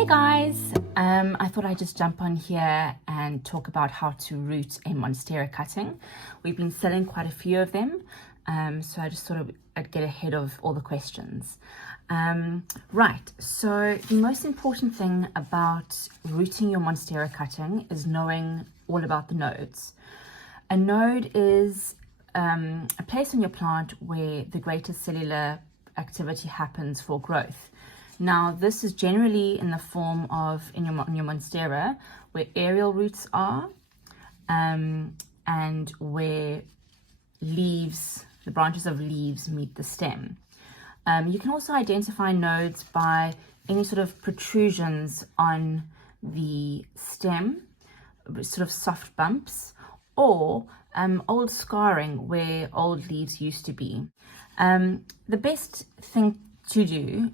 Hey guys, I thought I'd just jump on here and talk about how to root a Monstera cutting. We've been selling quite a few of them, so I just thought I'd get ahead of all the questions. Right, so the most important thing about rooting your Monstera cutting is knowing all about the nodes. A node is a place on your plant where the greatest cellular activity happens for growth. Now, this is generally in the form of, in your Monstera, where aerial roots are, and where leaves, the branches of leaves meet the stem. You can also identify nodes by any sort of protrusions on the stem, sort of soft bumps, or old scarring where old leaves used to be. The best thing to do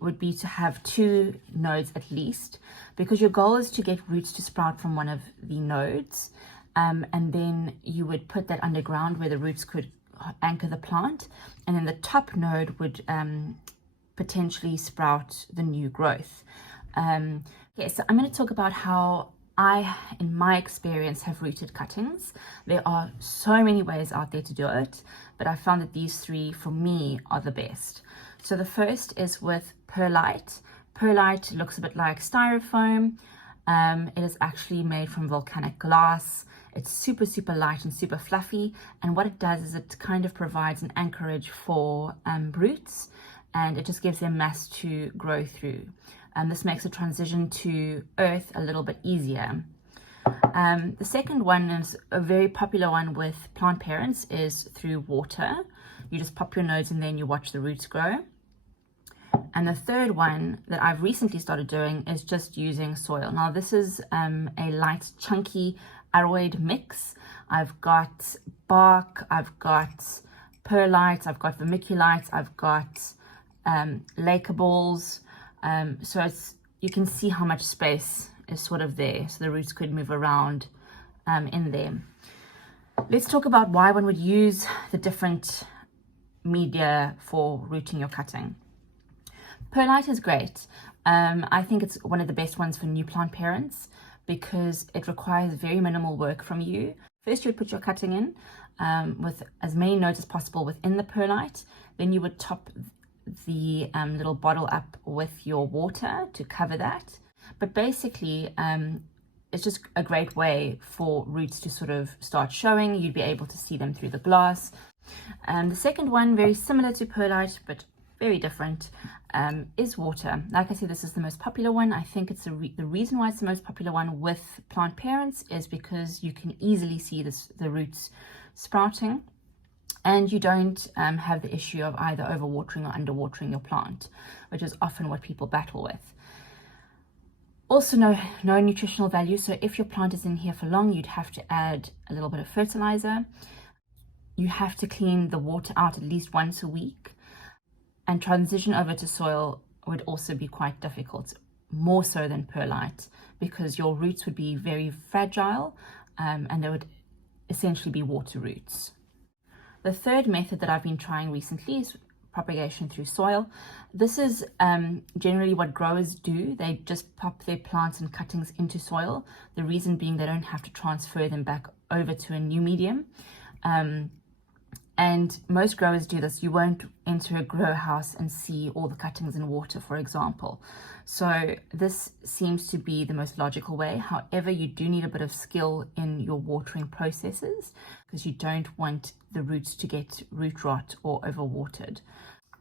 would be to have 2 nodes at least, because your goal is to get roots to sprout from one of the nodes, and then you would put that underground where the roots could anchor the plant, and then the top node would potentially sprout the new growth. Okay, so I'm going to talk about how I, in my experience, have rooted cuttings. There are so many ways out there to do it, but I found that these 3 for me are the best. So the first is with perlite. Perlite looks a bit like styrofoam. It is actually made from volcanic glass. It's super light and super fluffy, and what it does is it kind of provides an anchorage for roots, and it just gives them mass to grow through. This makes the transition to earth a little bit easier. The second one is a very popular one with plant parents, is through water. You just pop your nodes and then you watch the roots grow. And the third one that I've recently started doing is just using soil. Now this is a light chunky aroid mix. I've got bark, I've got perlite, I've got vermiculite, I've got laker balls. So you can see how much space is sort of there, so the roots could move around in there. Let's talk about why one would use the different media for rooting your cutting. Perlite is great. I think it's one of the best ones for new plant parents because it requires very minimal work from you. First, you would put your cutting in with as many nodes as possible within the perlite. Then you would top the little bottle up with your water to cover that. But basically, it's just a great way for roots to sort of start showing. You'd be able to see them through the glass. The second one, very similar to perlite, but very different, is water. Like I said, this is the most popular one. I think it's the reason why it's the most popular one with plant parents is because you can easily see the roots sprouting, and you don't have the issue of either overwatering or underwatering your plant, which is often what people battle with. Also, no nutritional value. So if your plant is in here for long, you'd have to add a little bit of fertilizer. You have to clean the water out at least once a week. And transition over to soil would also be quite difficult, more so than perlite, because your roots would be very fragile and they would essentially be water roots. The third method that I've been trying recently is propagation through soil. This is generally what growers do. They just pop their plants and cuttings into soil. The reason being they don't have to transfer them back over to a new medium. And most growers do this. You won't enter a grow house and see all the cuttings in water, for example. So this seems to be the most logical way. However, you do need a bit of skill in your watering processes because you don't want the roots to get root rot or overwatered.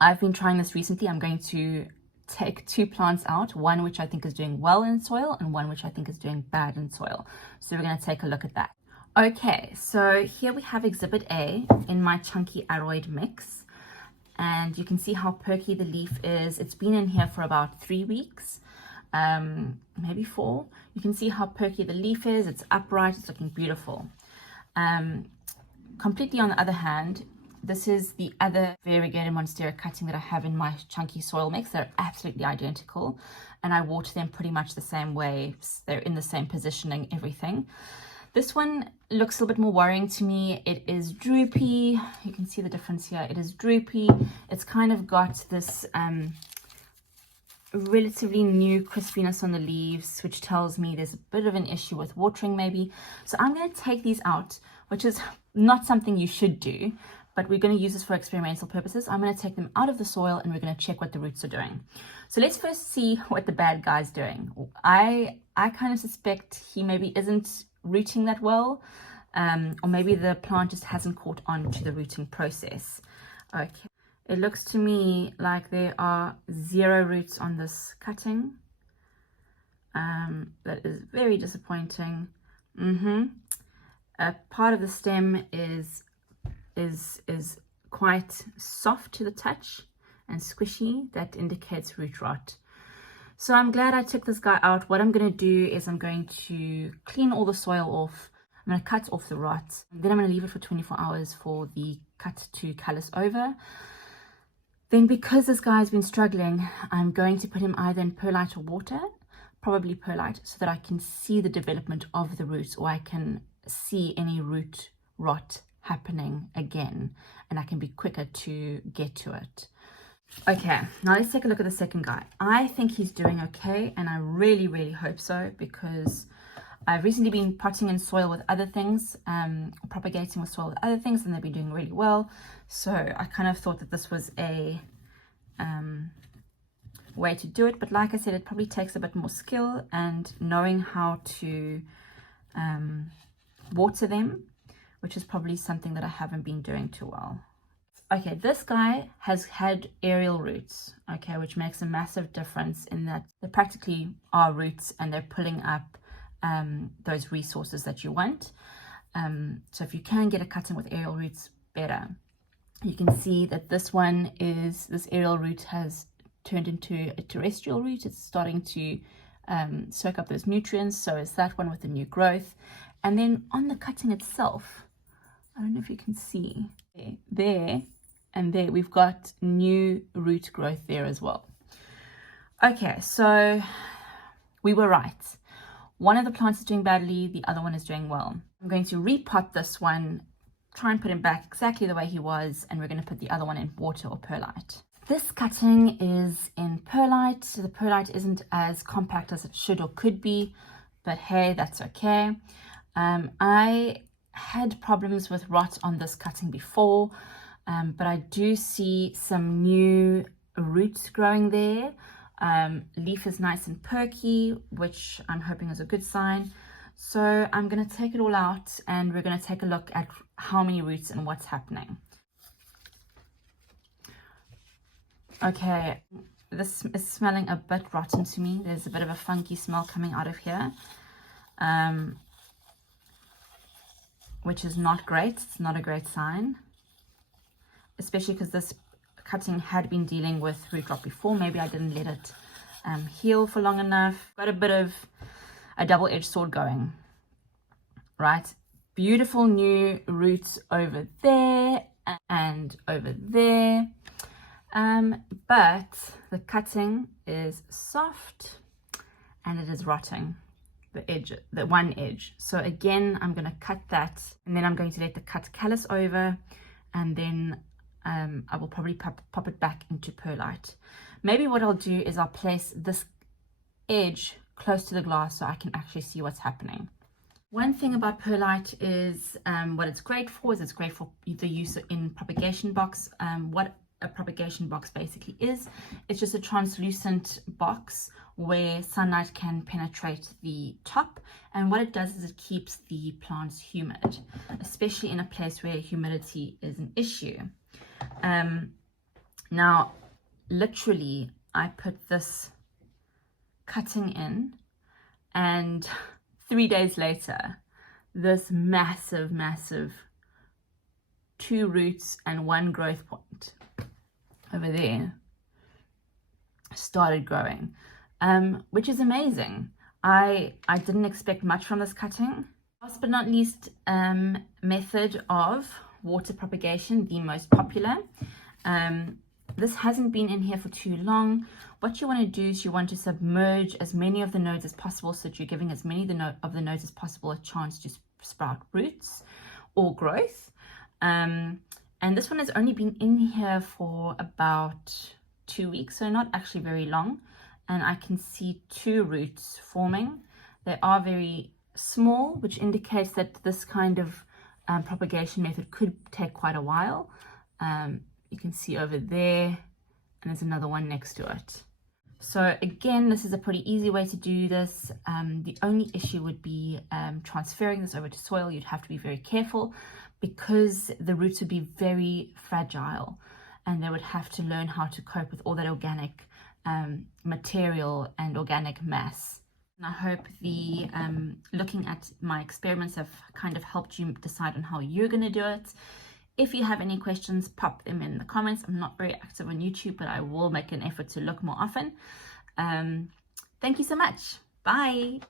I've been trying this recently. I'm going to take 2 plants out, one which I think is doing well in soil and one which I think is doing bad in soil. So we're going to take a look at that. Okay, so here we have Exhibit A in my chunky aroid mix, and you can see how perky the leaf is. It's been in here for about 3 weeks, maybe 4. You can see how perky the leaf is. It's upright, it's looking beautiful. Completely on the other hand, this is the other Variegated Monstera cutting that I have in my chunky soil mix. They're absolutely identical, and I water them pretty much the same way. They're in the same positioning, everything. This one looks a little bit more worrying to me. It is droopy. You can see the difference here. It is droopy. It's kind of got this relatively new crispiness on the leaves, which tells me there's a bit of an issue with watering maybe. So I'm going to take these out, which is not something you should do, but we're going to use this for experimental purposes. I'm going to take them out of the soil and we're going to check what the roots are doing. So let's first see what the bad guy's doing. I kind of suspect he maybe isn't rooting that well, or maybe the plant just hasn't caught on to the rooting process. Okay. It looks to me like there are 0 roots on this cutting. That is very disappointing. A part of the stem is quite soft to the touch and squishy. That indicates root rot. So I'm glad I took this guy out. What I'm going to do is I'm going to clean all the soil off. I'm going to cut off the rot. Then I'm going to leave it for 24 hours for the cut to callus over. Then, because this guy's been struggling, I'm going to put him either in perlite or water, probably perlite, so that I can see the development of the roots, or I can see any root rot happening again, and I can be quicker to get to it. Okay, now let's take a look at the second guy. I think he's doing okay, and I really, really hope so, because I've recently been potting in soil with other things, propagating with soil with other things, and they've been doing really well. So I kind of thought that this was a way to do it. But like I said, it probably takes a bit more skill and knowing how to water them, which is probably something that I haven't been doing too well. Okay, this guy has had aerial roots, okay, which makes a massive difference in that they practically are roots and they're pulling up those resources that you want. So if you can get a cutting with aerial roots, better. You can see that this aerial root has turned into a terrestrial root. It's starting to soak up those nutrients. So is that one with the new growth. And then on the cutting itself, I don't know if you can see, there and there, we've got new root growth there as well. Okay, so we were right. One of the plants is doing badly, the other one is doing well. I'm going to repot this one, try and put him back exactly the way he was, and we're going to put the other one in water or perlite. This cutting is in perlite. So the perlite isn't as compact as it should or could be, but hey, that's okay. I had problems with rot on this cutting before, but I do see some new roots growing there. Leaf is nice and perky, which I'm hoping is a good sign. So I'm going to take it all out and we're going to take a look at how many roots and what's happening. Okay, this is smelling a bit rotten to me. There's a bit of a funky smell coming out of here, which is not great. It's not a great sign, especially because this cutting had been dealing with root rot before. Maybe I didn't let it heal for long enough. Got a bit of a double-edged sword going, right? Beautiful new roots over there and over there, but the cutting is soft and it is rotting the one edge. So again, I'm going to cut that, and then I'm going to let the cut callus over, and then I will probably pop it back into perlite. Maybe what I'll do is I'll place this edge close to the glass so I can actually see what's happening. One thing about perlite is what it's great for is it's great for the use in propagation box. What a propagation box basically is, it's just a translucent box where sunlight can penetrate the top, and what it does is it keeps the plants humid, especially in a place where humidity is an issue. Now literally I put this cutting in, and 3 days later this massive 2 roots and 1 growth point over there started growing, which is amazing. I didn't expect much from this cutting. Last but not least, method of water propagation, the most popular. This hasn't been in here for too long. What you want to do is you want to submerge as many of the nodes as possible, so that you're giving as many of the nodes as possible a chance to sprout roots or growth. And this one has only been in here for about 2 weeks, so not actually very long. and I can see 2 roots forming. They are very small, which indicates that this kind of propagation method could take quite a while. You can see over there, and there's another one next to it. So again, this is a pretty easy way to do this. The only issue would be transferring this over to soil. You'd have to be very careful because the roots would be very fragile and they would have to learn how to cope with all that organic material and organic mass. And I hope the looking at my experiments have kind of helped you decide on how you're going to do it. If you have any questions, pop them in the comments. I'm not very active on YouTube, but I will make an effort to look more often. Thank you so much. Bye.